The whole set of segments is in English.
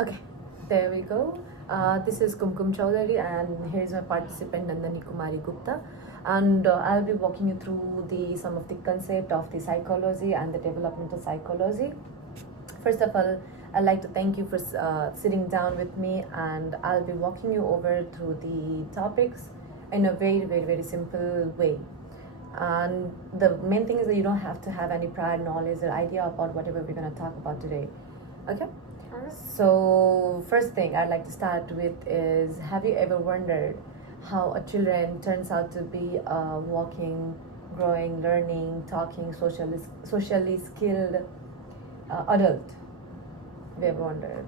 Okay, there we go. This is Kumkum Chowdhury, and here's my participant Nandani Kumari Gupta. And I'll be walking you through some of the concept of the psychology and the developmental psychology. First of all, I'd like to thank you for sitting down with me, and I'll be walking you over through the topics in a very simple way. And the main thing is that you don't have to have any prior knowledge or idea about whatever we're going to talk about today. Okay? So, first thing I'd like to start with is, have you ever wondered how a children turns out to be a walking, growing, learning, talking, socially skilled adult? Have you ever wondered?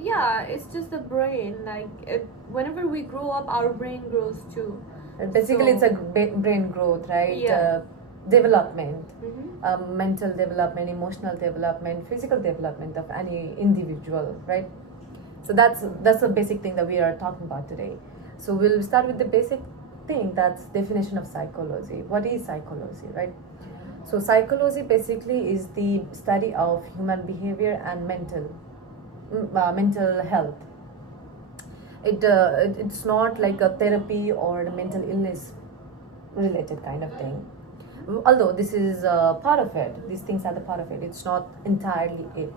Yeah, it's just the brain. Whenever we grow up, our brain grows too. Basically, So- it's a brain growth, right? Yeah. Development. Mm-hmm. Mental development, emotional development, physical development of any individual, right? So that's the basic thing that we are talking about today. So we'll start with the basic thing, that's definition of psychology. What is psychology, right? So psychology basically is the study of human behavior and mental health. It's not like a therapy or a mental illness related kind of thing, although this is part of it. These things are the part of it, it's not entirely it.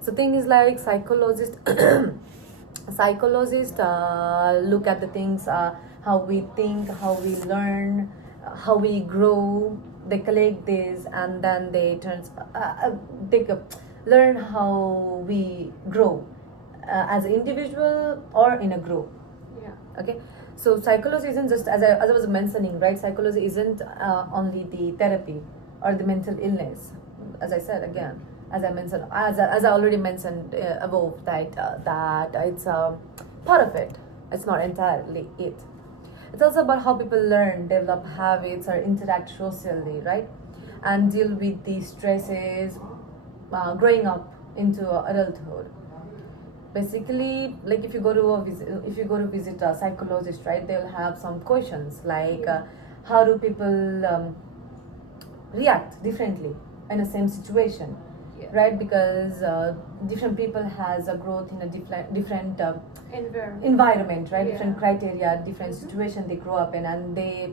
So thing is like psychologists psychologists look at the things, how we think, how we learn, how we grow. They collect this and then learn how we grow as an individual or in a group. Yeah. Okay, so psychology isn't just, as I was mentioning, right? Psychology isn't only the therapy or the mental illness. As I said again, as I already mentioned above, that it's part of it. It's not entirely it. It's also about how people learn, develop habits, or interact socially, right? And deal with the stresses growing up into adulthood. Basically, like if you go to visit a psychologist, right, they'll have some questions like how do people react differently in the same situation. Yeah. Right? Because different people has a growth in a different Environment. right? Yeah. Different criteria, different Mhm. situation they grow up in, and they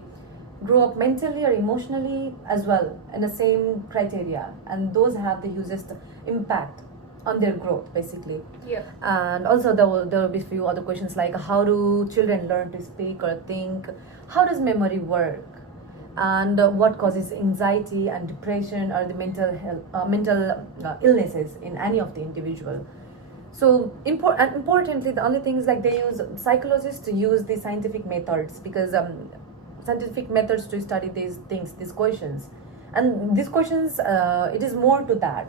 grow up mentally or emotionally as well in the same criteria, and those have the hugest impact on their growth basically. Yeah. And also there will be few other questions like, how do children learn to speak or think, how does memory work, and what causes anxiety and depression or the mental illnesses in any of the individual. So importantly, the only thing is like they use psychologists to use the scientific methods, because scientific methods to study these things, these questions, and these questions, it is more to that.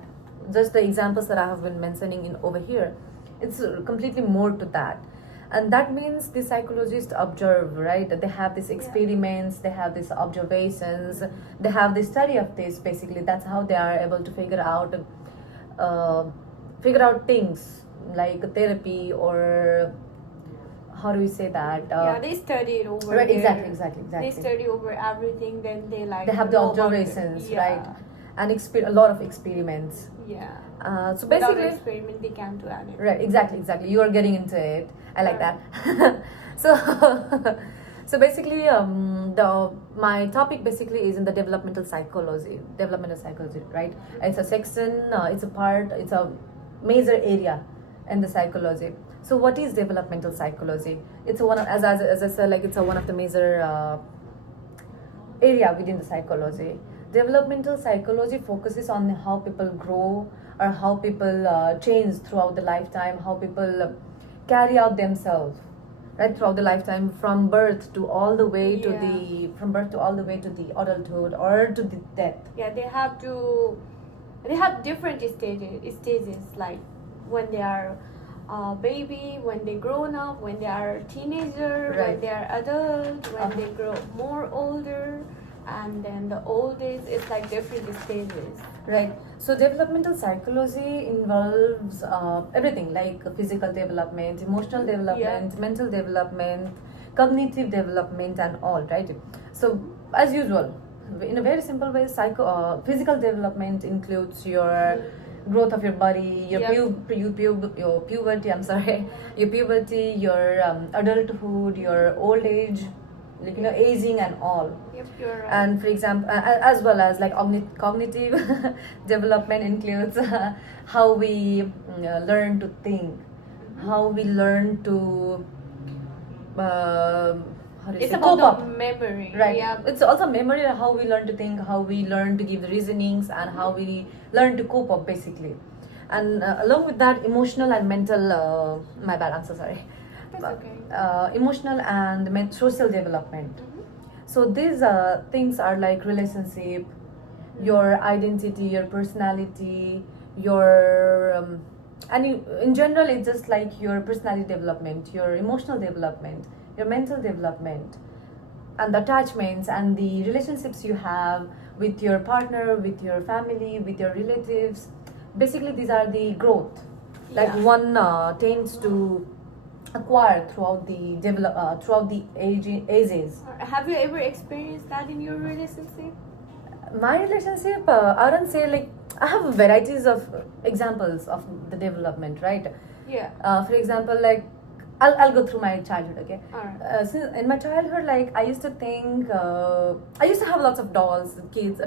Just the examples that I have been mentioning in over here, it's completely more to that. And that means the psychologists observe, right? They have these experiments, they have these observations, they have the study of this. Basically, that's how they are able to figure out things like therapy, or how do we say that? Yeah, they study it over. Right, there. exactly. They study over everything, then they They have the know about it. observations, Yeah. right? And a lot of experiments. Yeah. So Without basically, experiment, they can't do anything. right, exactly. You are getting into it. I like Right. that. So, so basically, my topic basically is in the developmental psychology. Developmental psychology, right? It's a section. It's a part. It's a major area in the psychology. So, what is developmental psychology? It's one of, as I said, like it's one of the major area within the psychology. Developmental psychology focuses on how people grow, or how people change throughout the lifetime, how people carry out themselves, right, throughout the lifetime, from birth to all the way to Yeah. the adulthood or to the death. Yeah, they have different stages, like when they are baby, when they grown up, when they are teenager, Right. when they are adult, when Uh-huh. they grow more older, and then the old age. It's like different stages. Right. So developmental psychology involves everything like physical development, emotional development, mental development, cognitive development, and all. Right. So as usual, in a very simple way, physical development includes your growth of your body, your Yep. your puberty. I'm sorry, your puberty, your adulthood, your old age, like aging and all. Yep, you're right. And for example, as well as like cognitive development includes how we learn to think, how we learn to how do you It's say, about cope up. the memory. Right. Yeah. It's also memory, how we learn to think, how we learn to give the reasonings, and how we learn to cope up basically. And along with that, emotional and mental. My bad. I'm so sorry. That's okay. Emotional and social development. So these things are like relationship, your identity, your personality, your and in general, it's just like your personality development, your emotional development, your mental development, and the attachments and the relationships you have with your partner, with your family, with your relatives. Basically, these are the growth like Yeah. one tends to acquire throughout the ages. Have you ever experienced that in your relationship? My relationship, I don't say like I have varieties of examples of the development, right? Yeah. For example, like I'll go through my childhood, okay? Alright. Since in my childhood, like I used to think, I used to have lots of dolls, kids,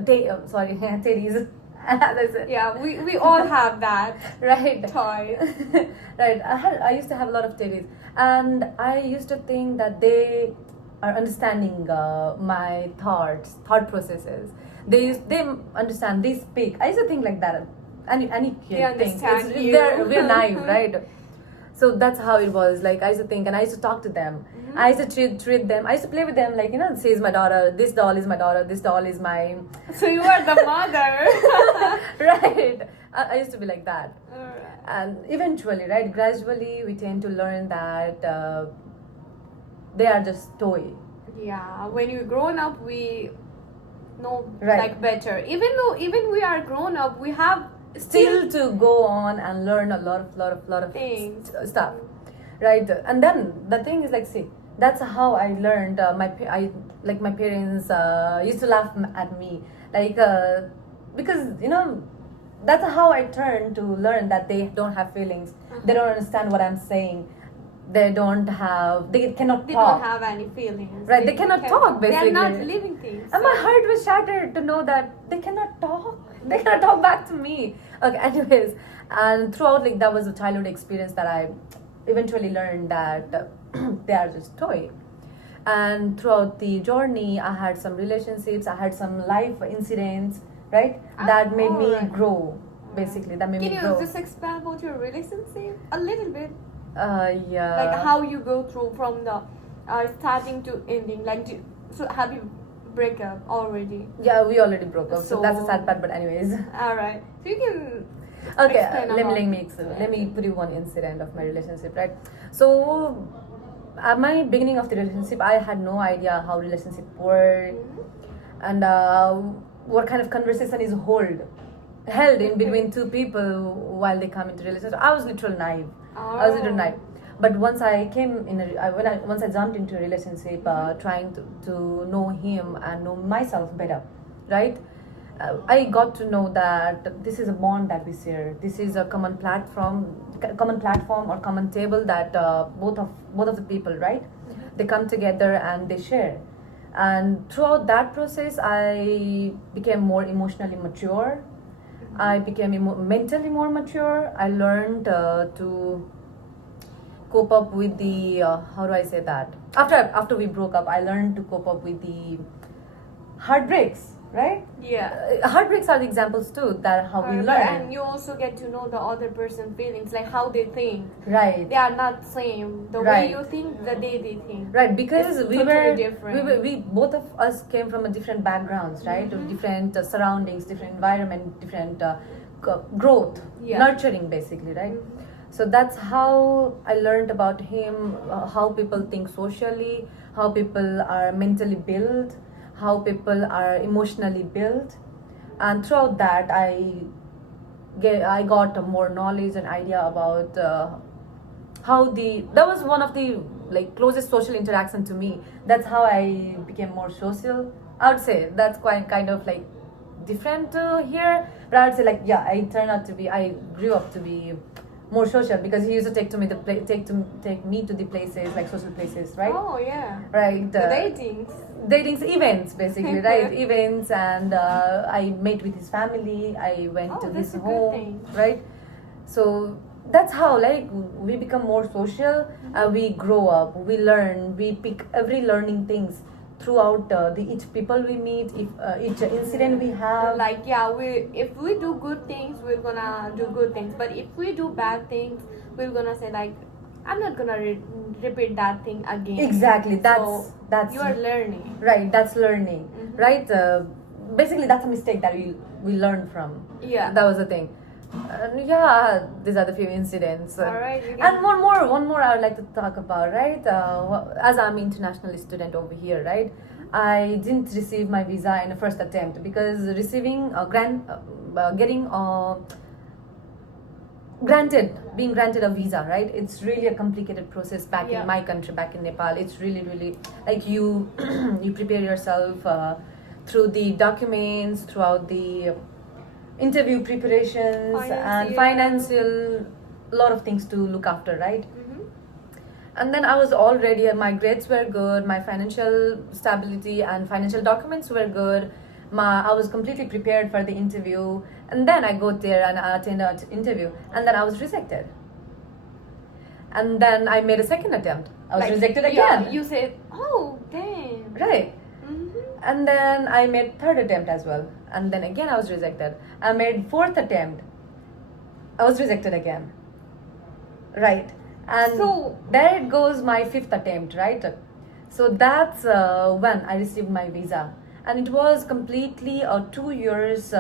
sorry, teddies. That's it. Yeah, we all have that Right. toy. Right. I used to have a lot of teddies, and I used to think that they are understanding my thought processes. They understand. They speak. I used to think like that. Any kid They thinks. understand you. They're real naive, right? So that's how it was. Like I used to think, and I used to talk to them. I used to treat them. I used to play with them. Like says my daughter. This doll is my daughter. This doll is my. So you are the mother. Right. I used to be like that. Alright. And eventually, right, gradually we tend to learn that they are just toy. Yeah, when you grown up, we know Right. like better. Even we are grown up, we have Still to go on and learn a lot of Things. stuff, right? And then the thing is like, see, that's how I learned. My parents used to laugh at me, like because that's how I turned to learn that they don't have feelings. They don't understand what I'm saying. They cannot they talk. don't have any feelings. Right, they cannot talk, They are not basically. living things. And my heart was shattered to know that they cannot talk. They cannot talk back to me. Okay, anyways, and throughout, like that was a childhood experience that I eventually learned that they are just toy. And throughout the journey, I had some relationships. I had some life incidents, right? That made me alright. grow. Basically, that made Can me you grow. just expand about your relationship a little bit? Yeah. Like how you go through from the starting to ending. So have you break up already? Yeah, we already broke up, so that's a So- sad part. But anyways. Alright. So you can Okay, explain about let me put you one incident of my relationship, right? So at my beginning of the relationship, I had no idea how relationship work and what kind of conversation is held in between two people while they come into relationship. I was literally naive. I was literally naive. But once I came in, once I jumped into a relationship, trying to know him and know myself better, right? I got to know that this is a bond that we share. This is a common platform or common table that both of the people, right? They come together and they share. And throughout that process, I became more emotionally mature. I became mentally more mature. I learned to cope up with the how do I say that? After we broke up, I learned to cope up with the heartbreaks, right? Yeah. Heartbreaks are the examples too that how we And learn, you also get to know the other person's feelings, like how they think. right? They are not same. The Right. way you think, the way they think. Right, because It's we totally were different. we both of us came from a different backgrounds, right? Different surroundings, different environment, different growth, Yeah. nurturing, basically, right? So that's how I learned about him, how people think socially, how people are mentally built, how people are emotionally built, and throughout that I got more knowledge and idea about that was one of the like closest social interaction to me. That's how I became more social. I would say that's quite kind of like different here, but I would say like yeah, I grew up to be more social because he used to take me to the places like social places, right? Oh yeah. Right. The datings. Datings, events basically, right? Events, and I met with his family. I went to that's his a good home, thing. right? So that's how like we become more social. We grow up, we learn, we pick every learning things throughout each people we meet, if each incident we have. Like yeah, if we do good things, we're gonna do good things. But if we do bad things, we're gonna say like, I'm not gonna repeat that thing again. Exactly. So That's you are learning. right. That's learning, right? Basically, that's a mistake that we learn from. Yeah. That was the thing. Yeah, these are the few incidents. Alright, you And one more I would like to talk about, right? As I'm an international student over here, right? I didn't receive my visa in the first attempt because receiving a being granted a visa, right? It's really a complicated process back Yeah. in my country, back in Nepal. It's really like you you prepare yourself through the documents, throughout the interview preparations and financial, a lot of things to look after, right? And then I was all ready, my grades were good, my financial stability and financial documents were good. I was completely prepared for the interview, and then I go there and I attend an interview, and then I was rejected. And then I made a second attempt. I was rejected again. Yeah, you said, oh damn. Right. And then I made third attempt as well, and then again I was rejected. I made fourth attempt. I was rejected again. Right. And So- there it goes my fifth attempt, right? So that's when I received my visa, and it was completely 2 years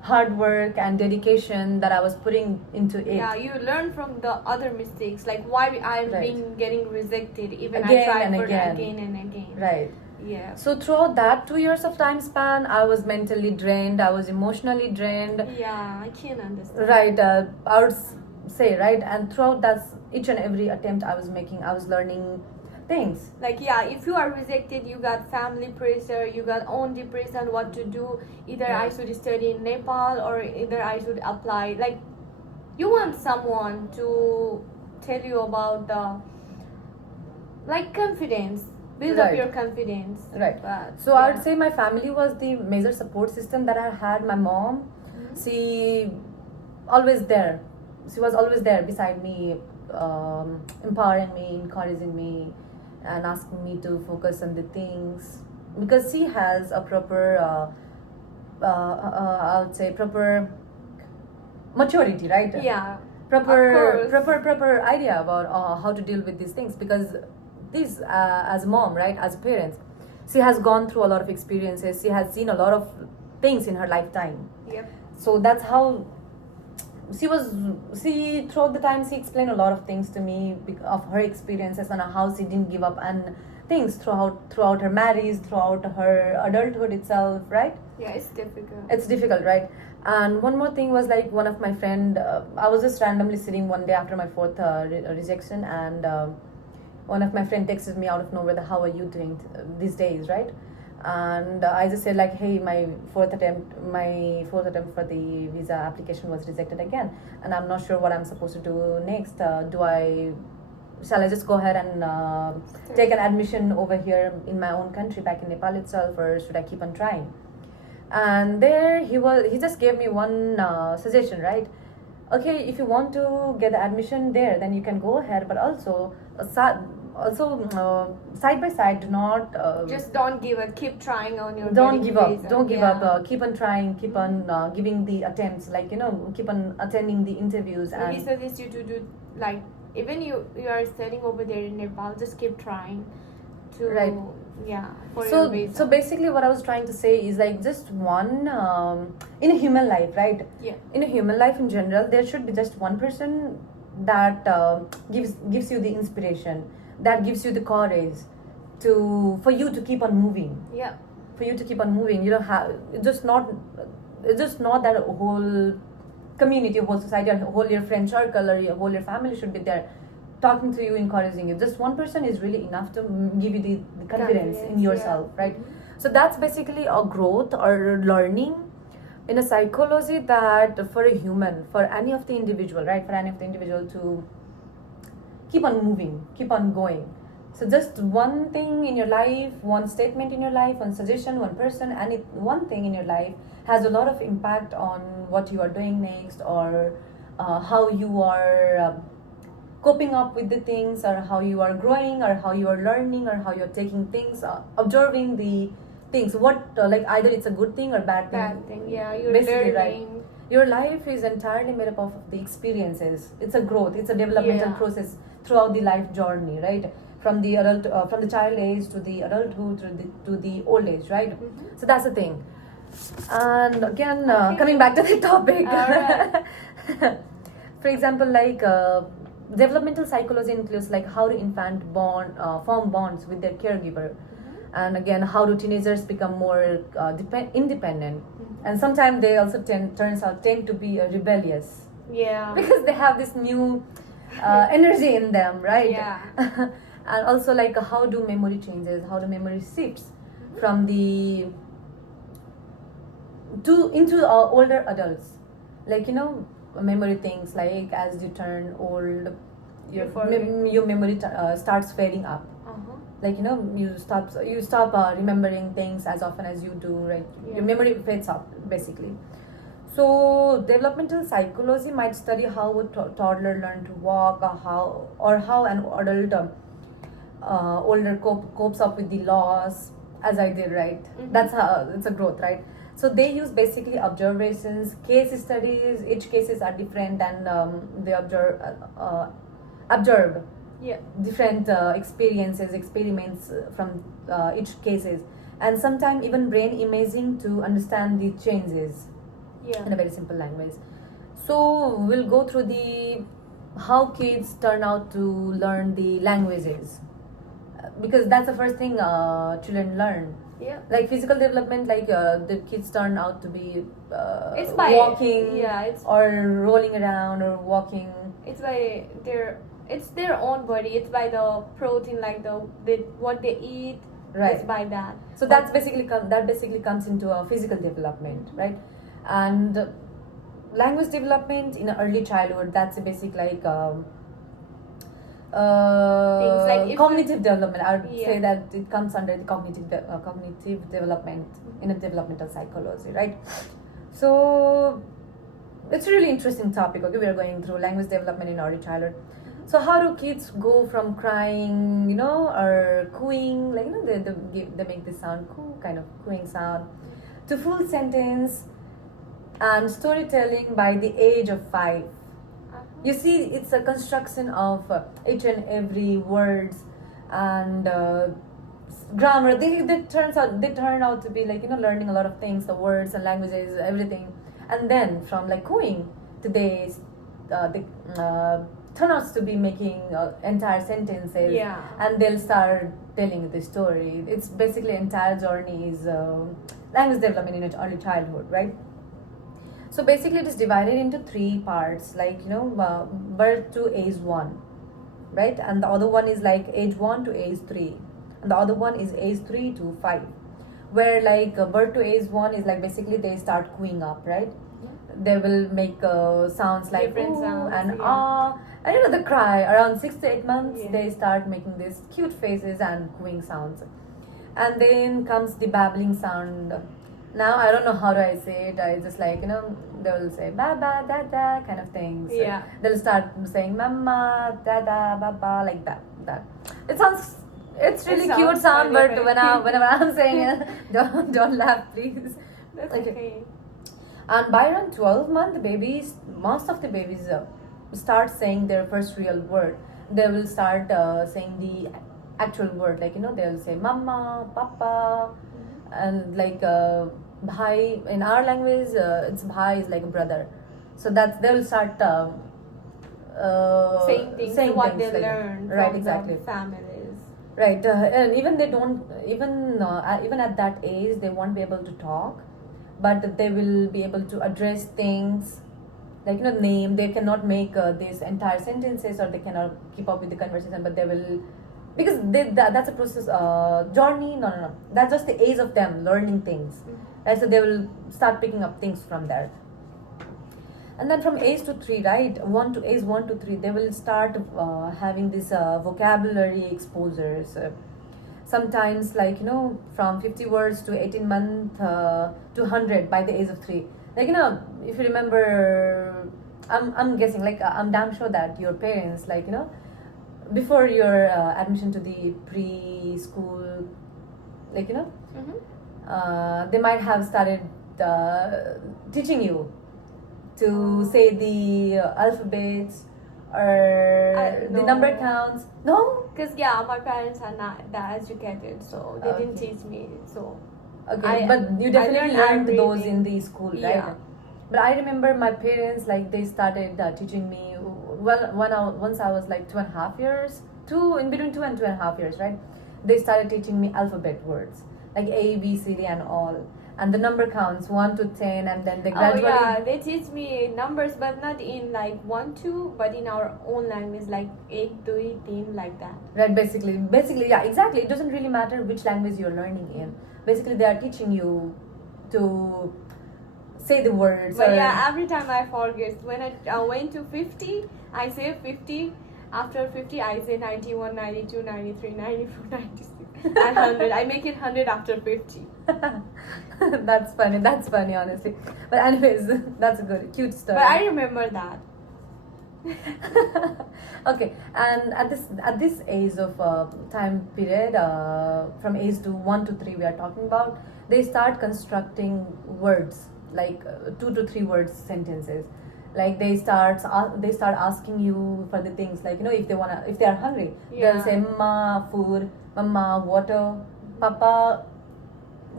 hard work and dedication that I was putting into it. Yeah, you learn from the other mistakes, like why I'm Right. getting rejected, even Again I tried and for again. again and again. Right. Yeah. So throughout that 2 years of time span, I was mentally drained. I was emotionally drained. Yeah, I can understand. Right. I would say right, and throughout that each and every attempt I was making, I was learning things. Like yeah, if you are rejected, you got family pressure, you got own depression, what to do. Either I should study in Nepal or either I should apply. Like you want someone to tell you about the like confidence, build up Right. your confidence. Right. But, So I would say my family was the major support system that I had. My mom, she always there. She was always there beside me, empowering me, encouraging me, and asking me to focus on the things, because she has a proper, I would say proper maturity, right? Yeah. Proper Of course. proper idea about how to deal with these things, because this as a mom, right, as a parent, she has gone through a lot of experiences, she has seen a lot of things in her lifetime. Yep. So that's how she throughout the time she explained a lot of things to me of her experiences and how she didn't give up and things throughout her marriage, throughout her adulthood itself, right? Yeah, it's difficult. It's difficult, right? And one more thing was like one of my friend, I was just randomly sitting one day after my fourth rejection, and one of my friend texted me out of nowhere that, how are you doing these days, right? And I just said like, hey, my fourth attempt for the visa application was rejected again, and I'm not sure what I'm supposed to do next. Shall I just go ahead and take an admission over here in my own country, back in Nepal itself, or should I keep on trying? And there he just gave me one suggestion, right? Okay, if you want to get the admission there, then you can go ahead, but also side by side, do not Just don't give up. Keep trying on your. don't getting give up, visa. don't give Yeah. up, keep on trying, keep on giving the attempts, like keep on attending the interviews. So he And suggests you to do like even you are studying over there in Nepal, just keep trying to Right. yeah for so your visa. so basically what I was trying to say is like, just one in a human life, right? Yeah. In a human life in general, there should be just one person that gives you the inspiration, that gives you the courage for you to keep on moving, Yeah. for you to keep on moving. You don't have, it's just not that whole community, whole society, or whole your friend circle, or your whole your family should be there talking to you, encouraging you. Just one person is really enough to give you the confidence in Confidence, yourself, yeah. right? So that's basically a growth or learning in a psychology that for a human, for any of the individual, right, for any of the individual to keep on moving, keep on going. So just one thing in your life, one statement in your life, one suggestion, one person, and one thing in your life has a lot of impact on what you are doing next, or how you are coping up with the things, or how you are growing, or how you are learning, or how you are taking things, observing the things. What like either it's a good thing or bad thing. Bad thing, yeah. You're Basically, learning. right. Your life is entirely made up of the experiences. It's a growth. It's a developmental Yeah. process throughout the life journey, right? From the adult, from the child age to the adulthood to the old age, right? Mhm. So that's the thing. And again, Okay. coming back to the topic. Alright. For example, like developmental psychology includes like how do infant form bonds with their caregiver, and again how do teenagers become more independent, and sometimes they also tend to be rebellious Yeah. because they have this new energy in them, right? Yeah. And also like how do memory changes, how do memory shifts from the to into older adults, like memory things like as you turn old, your, You forget. your memory starts fading up, Uh-huh. like you stop remembering things as often as you do, right? Yeah. Your memory fades up basically. So developmental psychology might study how a toddler learn to walk, or how an adult older copes up with the loss, as I did, right? Mhm. That's how it's a growth, right? So they use basically observations, case studies. Each cases are different, and they observe Yeah. different experiences, experiments from each cases, and sometimes even brain imaging to understand the changes Yeah. in a very simple language. So we'll go through the how kids turn out to learn the languages, because that's the first thing children learn. Yeah. Like physical development, like the kids turn out to be It's by walking, yeah, it's or rolling around or walking. it's by their own body. It's by the protein, like the what they eat. Right. It's by that. So that's basically that basically comes into a physical development, right? And language development in early childhood, that's a basic like Things like if cognitive development. I would Yeah. say that it comes under the cognitive development in a developmental psychology, right? So it's a really interesting topic. Okay, we are going through language development in early childhood. So how do kids go from crying, or cooing, like they make this sound, coo, kind of cooing sound, to full sentence and storytelling by the age of 5? You see, it's a construction of each and every words and grammar. They turn out to be like learning a lot of things, the words and languages, everything, and then from like cooing to they turn out to be making entire sentences. Yeah. And they'll start telling the story. It's basically entire journey is language development in early childhood, right? So basically it is divided into 3 parts, like birth to age 1, right? And the other one is like age 1 to age 3, and the other one is age 3 to 5, where like birth to age 1 is like basically they start cooing up, right? They will make sounds like Different ooh sounds, and yeah. ah, and the cry around 6 to 8 months. Yeah. They start making these cute faces and cooing sounds, and then comes the babbling sound. Now I don't know how do I say it. I just like they will say baba dada kind of things. Yeah. They'll start saying mama dada baba like that. It sounds. It's really sounds cute sound, funny, but right? whenever I'm saying it, don't laugh, please. That's Okay. okay. And by around 12 month, most of the babies start saying their first real word. They will start saying the actual word, like they'll say mama, papa, and like bhai. In our language, it's bhai is like a brother. So that they will start Saying things what they learn right, from exactly. the families. Right, and even they don't even at that age they won't be able to talk, but they will be able to address things like name. They cannot make these entire sentences, or they cannot keep up with the conversation, but they will because that's a process, journey. No, that's just the age of them learning things, right? So they will start picking up things from there. And then from age to 3, right, age 1 to 3, they will start having this vocabulary exposures, sometimes, like, from 50 words to 18 month, to 100 by the age of 3. Like, if you remember, I'm guessing, like, I'm damn sure that your parents, like, before your admission to the preschool, like, they might have started teaching you to say the alphabets or the number counts. No? Because my parents are not that educated, so they didn't teach me. So okay, but you definitely learned those reading. in the school, right? Yeah. But I remember my parents, like, they started teaching me, well, once I was like 2.5 years, in between 2 and 2.5 years, right? They started teaching me alphabet words, like A, B, C, D, and all. And the number counts 1 to 10, and then they gradually. Oh yeah, they teach me numbers, but not in like 1 2, but in our own language, like 8 2 3, like that. Right, basically, yeah, exactly. It doesn't really matter which language you're learning in. Basically, they are teaching you to say the words. But yeah, every time I forget. When I went to 50, I say 50. After 50, I say 91, 92, 93, 94, 96, and 100. I make it 100 after 50. That's funny, honestly. But anyways, that's a good, cute story. But I remember that. Okay, and at this age of time period, from age to 1 to 3, we are talking about, they start constructing words, like 2 to 3 words sentences. Like they start asking you for the things, like, if they are hungry, they'll say mama food, mama water, papa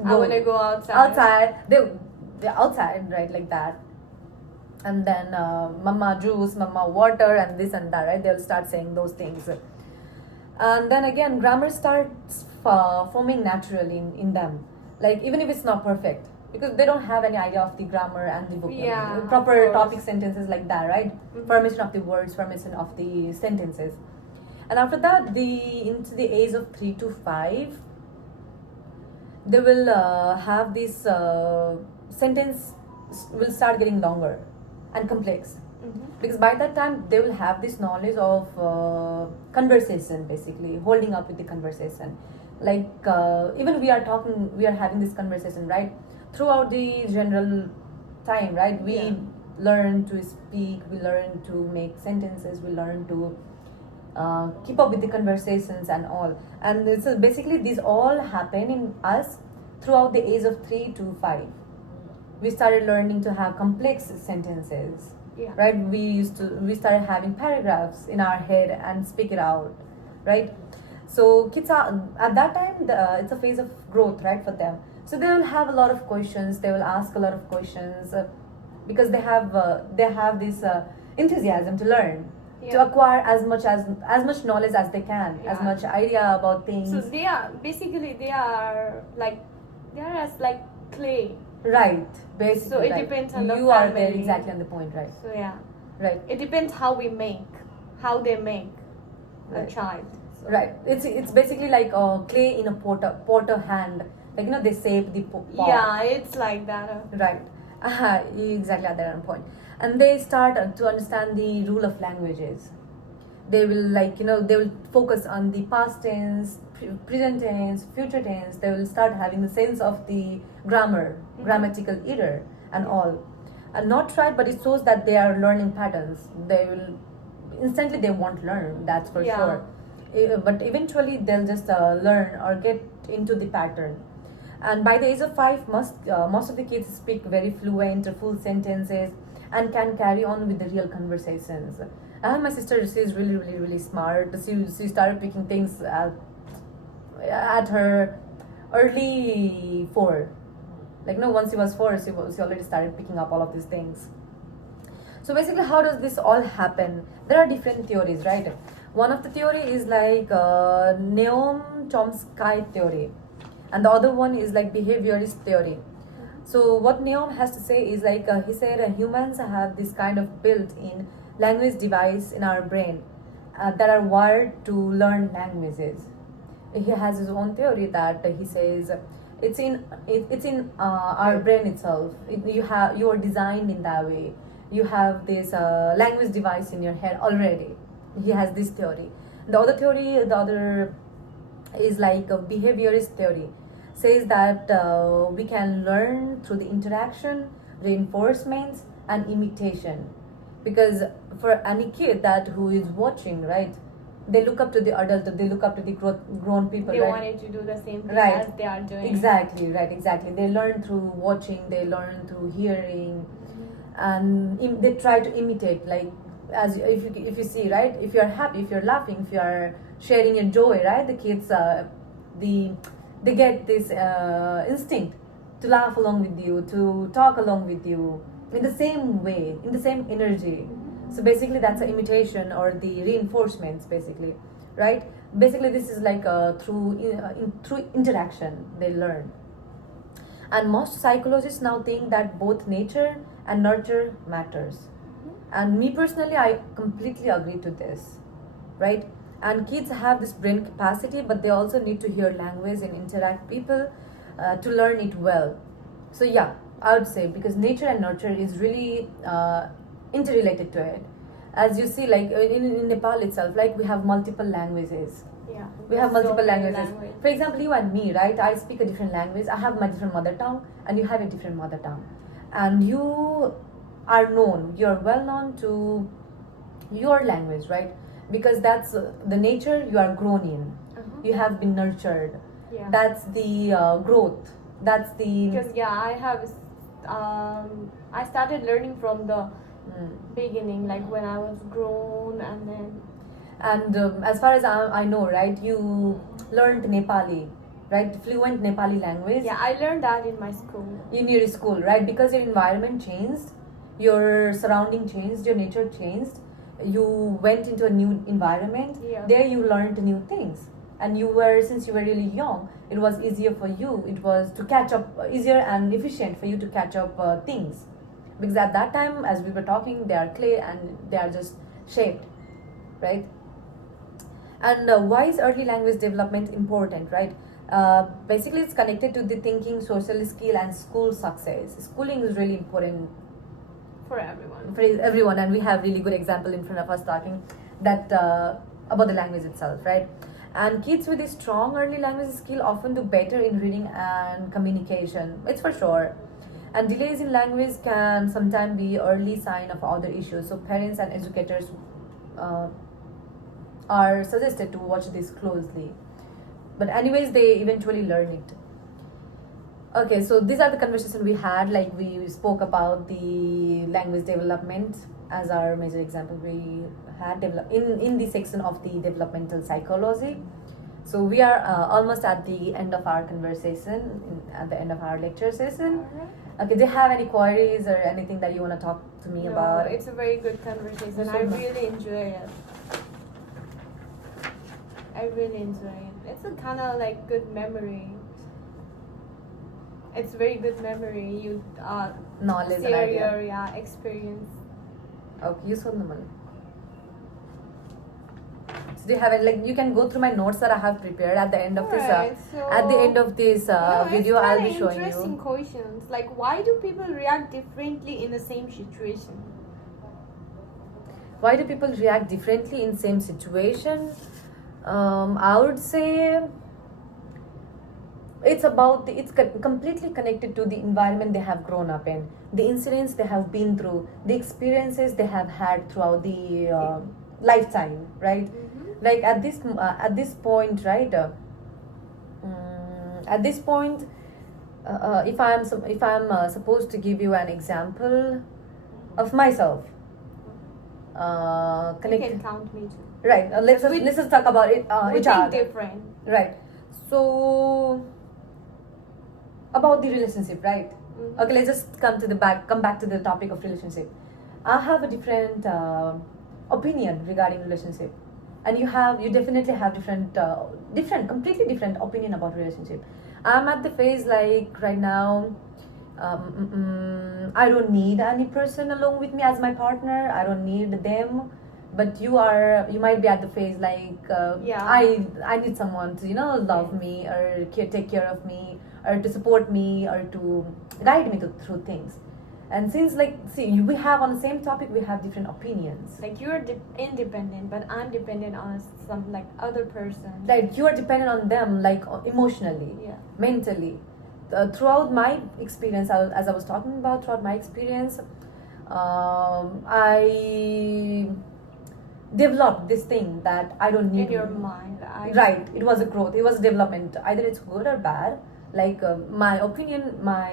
I wanna go outside. They're outside, right, like that. And then mama juice, mama water, and this and that, right? They'll start saying those things. And then again, grammar starts forming naturally in them, like, even if it's not perfect, because they don't have any idea of the grammar and the proper topic sentences, like that, right? Formation of the words, formation of the sentences. And after that, into the age of 3 to 5, they will have this sentence will start getting longer and complex, because by that time they will have this knowledge of conversation, basically holding up with the conversation. Like, even we are having this conversation, right? Throughout the general time, right? We learn to speak, we learn to make sentences, we learn to keep up with the conversations and all. And so basically these all happen in us throughout the age of 3 to 5. We started learning to have complex sentences, right? We started having paragraphs in our head and speak it out, right? So kids are at that time, it's a phase of growth, right, for them. So they will have a lot of questions, they will ask a lot of questions, because they have this enthusiasm to learn, to acquire as much knowledge as they can, as much idea about things. So they are as like clay. Right, basically. So it right. depends on the You family. are there exactly on the point, right? So yeah. Right. It depends how they make a child. So. Right. It's basically like clay in a porter hand. Like, they shape the pot. Yeah, it's like that. Right. Exactly at that point. And they start to understand the rule of languages. They will, like, they will focus on the past tense, present tense, future tense. They will start having the sense of the grammatical error and all. And not right, but it shows that they are learning patterns. They will instantly, they won't learn, that's for sure. But eventually they'll just learn or get into the pattern. And by the age of 5, most of the kids speak very fluent, full sentences, and can carry on with the real conversations. And my sister, she is really, really, really smart. She started picking things at her early 4. Like, once she was 4, she already started picking up all of these things. So basically, how does this all happen? There are different theories, right? One of the theory is like Noam Chomsky theory, and the other one is like behaviorist theory. So what Noam has to say is like, he said humans have this kind of built-in language device in our brain, that are wired to learn languages. He has his own theory that he says it's in our brain itself. You are designed in that way. You have this language device in your head already. He has this theory. The other is like a behaviorist theory, says that we can learn through the interaction, reinforcements, and imitation. Because for any kid that who is watching, right, they look up to the adult, they look up to the grown people, They right? wanted to do the same thing Right. as they are doing. Exactly, right, exactly. They learn through watching, they learn through hearing, and they try to imitate, like, as if you see, right, if you're happy, if you're laughing, if you're sharing your joy, right, the kids they get this instinct to laugh along with you, to talk along with you in the same way, in the same energy. So basically that's an imitation or the reinforcements, basically, right? Basically this is like through interaction they learn. And most psychologists now think that both nature and nurture matters. And me personally, I completely agree to this, right? And kids have this brain capacity, but they also need to hear language and interact people to learn it well. So yeah, I would say, because nature and nurture is really interrelated to it. As you see, like in Nepal itself, like we have multiple languages. Yeah. We have there's so multiple many languages. For example, you and me, right? I speak a different language. I have my different mother tongue, and you have a different mother tongue. And you are known, you're well known to your language, right? Because that's the nature you are grown in. You have been nurtured. Yeah. That's the growth. That's the. Because I have, I started learning from the beginning, like when I was grown, and then. And as far as I know, right, you learned Nepali, right? Fluent Nepali language. Yeah, I learned that in my school. In your school, right? Because your environment changed, your surrounding changed, your nature changed. You went into a new environment. Yeah. There you learned new things. And since you were really young, it was easier for you. It was to catch up, easier and efficient for you to catch up things. Because at that time, as we were talking, they are clay and they are just shaped, right? And why is early language development important, right? Basically, it's connected to the thinking, social skill, and school success. Schooling is really important For everyone. for everyone, and we have really good example in front of us talking that about the language itself, right? And kids with a strong early language skill often do better in reading and communication. It's for sure. And delays in language can sometimes be early sign of other issues. So parents and educators are suggested to watch this closely. But anyways, they eventually learn it. Okay, so these are the conversations we had. Like we spoke about the language development as our major example. We had in the section of the developmental psychology. So we are almost at the end of our conversation, at the end of our lecture session. Okay, do you have any queries or anything that you want to talk to me about? It's a very good conversation. I really enjoy it. I really enjoy it. It's a kind of like good memory. It's very good memory. You Knowledge and share idea. your experience. Okay, you sold the money. So do you have it? Like you can go through my notes that I have prepared at the end of Alright, this. so At the end of this video, I'll be showing interesting you. questions. Like, why do people react differently in the same situation? Why do people react differently in same situation? I would say it's completely connected to the environment they have grown up in, the incidents they have been through, the experiences they have had throughout the lifetime, right? Like at this point, right? At this point, if I'm supposed to give you an example of myself, You connect. can count me too. Right. Let's just talk about it. We each think other. different. Right. So about the relationship, right? Okay, let's just come back to the topic of relationship. I have a different opinion regarding relationship, and you definitely have completely different opinion about relationship. I'm at the phase like right now. I don't need any person along with me as my partner. I don't need them. but you might be at the phase like Yeah. I need someone to love me or take care of me or to support me or to guide me through things. And since we have on the same topic, we have different opinions. Like you're independent, but I'm dependent on some like other person. Like you are dependent on them, like emotionally, Yeah. mentally. Throughout my experience, as I was talking about, throughout my experience, I developed this thing that I don't need In your mind. Right, it was a growth, it was development. Either it's good or bad. Like my opinion, my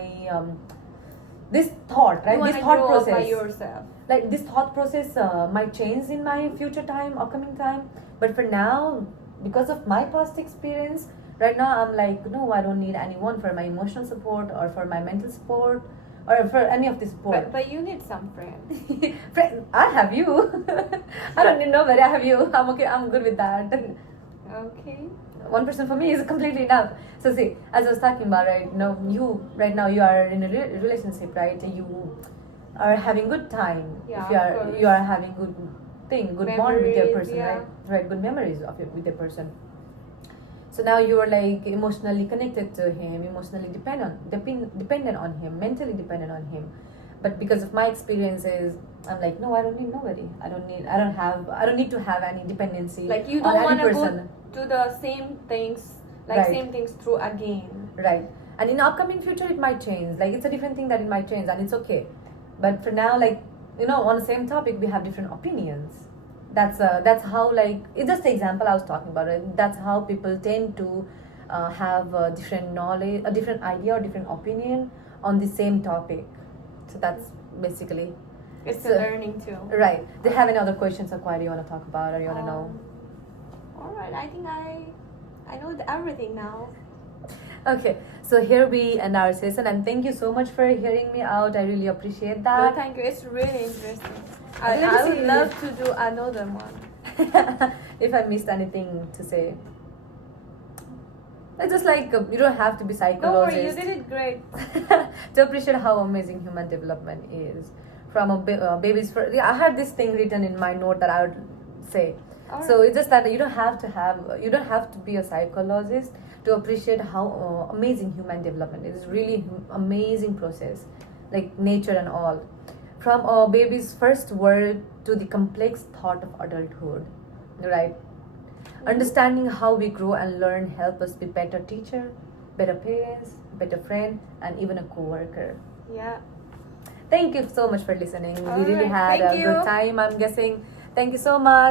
this thought, right? You This wanna thought grow up process. by yourself. Like this thought process might change in my future time, upcoming time. But for now, because of my past experience, right now I'm like, no, I don't need anyone for my emotional support or for my mental support or for any of this support. But you need some friends. Friend, I have you. I don't need nobody. I have you. I'm okay. I'm good with that. Okay. One person for me is completely enough. So see, as I was talking about, right? You right now you are in a relationship, right? You are having good time. Yeah, If you of are course. you are having good bond with your Memories, person, yeah. right? Good memories with your person. So now you are like emotionally connected to him, emotionally dependent on him, mentally dependent on him. But because of my experiences, I'm like, no, I don't need nobody. I don't need to have any dependency Like you on don't any want to person. go to the same things, like Right. same things through again. Right. And in upcoming future it might change. Like it's a different thing that it might change and it's okay. But for now, like, on the same topic we have different opinions. That's how, like, it's just the example I was talking about. Right? That's how people tend to have a different knowledge, a different idea or different opinion on the same topic. So that's basically It's So- a learning too. right. Do you have any other questions, Aquari, you want to talk about or you want to know? All right, I think I know everything now. Okay, so here we end our session, and thank you so much for hearing me out. I really appreciate No, that. thank you. It's really interesting. Let me I would see. love to do another one. If I missed anything to say, it's just like you don't have to be Don't worry, you psychologist did it great. to appreciate how amazing human development is. From a baby's first, I had this thing written in my note that I would say. All So right. it's just that you don't have to be a psychologist to appreciate how amazing human development is. It's really amazing process, like nature and all. From a baby's first word to the complex thought of adulthood, right? Understanding how we grow and learn help us be better teacher, better parents, better friend, and even a co-worker. Yeah. Thank you so much for listening. We really Alright, had thank a good you. time, I'm guessing. Thank you so much.